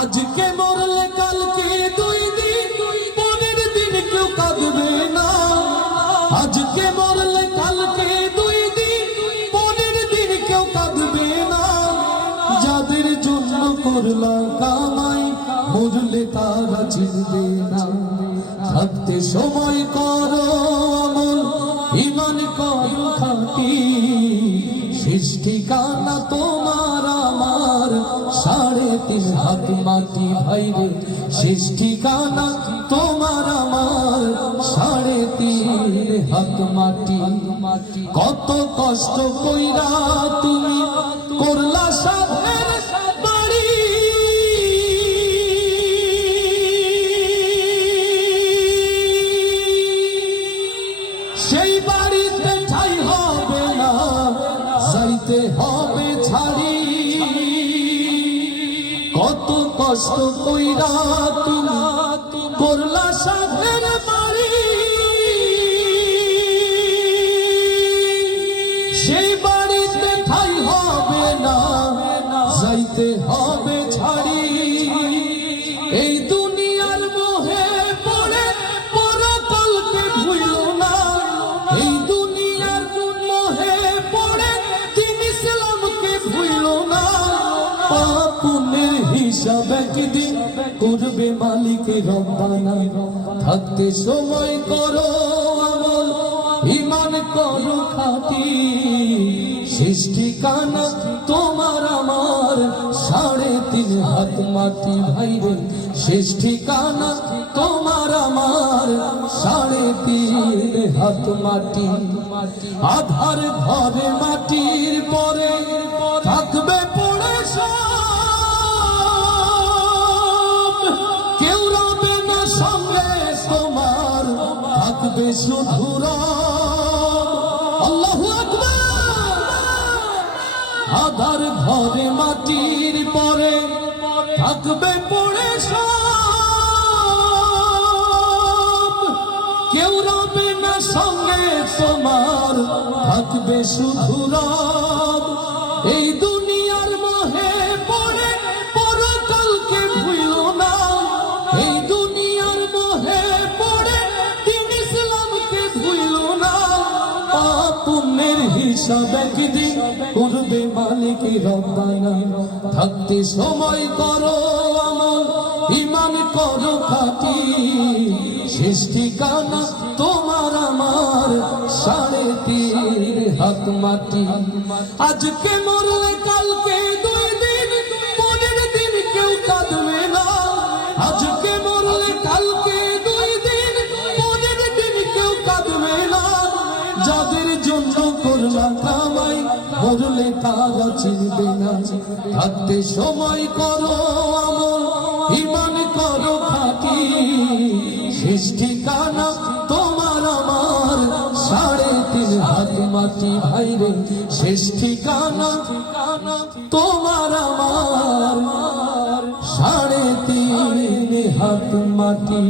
আজকে মরলে কালকে দুই দিন, পরের দিন কেউ কাঁদবে না। আজকে মরলে কালকে দুই দিন, পরের দিন কেউ কাঁদবে না। যাদের জন্য করলাম কামাই, মরলে তারা চিনবে না। থাকতে সময় করো আমল ইমান করো খাটি। তোমার আমার হাত মাটি ভাইরে শেষ ঠিকানা তোমার আমার। সাড়ে তিন হাত মাটি। কত কষ্ট কইরা তুমি করলা সাধের বাড়ি। সেই বাড়িতে ঠাই হবে না, যাইতে হবে কত কষ্ট কইরা তুমি করলা সাধের বাড়ি। সেই বাড়িতে ঠাই হবে না, যাইতে হবে ছাড়ি। এই দুনিয়ার মোহে পড়ে পরকালকে ভুলো না। এই দুনিয়ার মোহে পড়ে দিন ইসলামকে ভুলো না। হিসাব একদিন করবে মালিকে রব্বানা। থাকতে সময় করো আমল ইমান করো খাটি। শেষ ঠিকানা তোমার আমার, সাড়ে তিন হাত মাটি ভাইরে শেষ ঠিকানা তোমার আমার, সাড়ে তিন হাত মাটি। আধার ঘরে মাটির পরে আল্লাহ আধার ঘরে মাটির পরে থাকবে পড়ে কেউ রবে না সঙ্গে তোমার, থাকবে শুধু রব। এই দুনিয়ার একদিন করবে মালিক থাকতে সময় করো আমল ইমান করো খাটি। শেষ ঠিকানা তোমার আমার, সাড়ে তিন হাত মাটি। আজকে মরলে করলাম কামাই তারা চিনবে না। থাকতে সময় করো আমল ইমান করো খাটি। শেষ ঠিকানা তোমার আমার, সাড়ে তিন হাত মাটি ভাইরে শেষ ঠিকানা তোমার আমার, সাড়ে তিন হাত মাটি।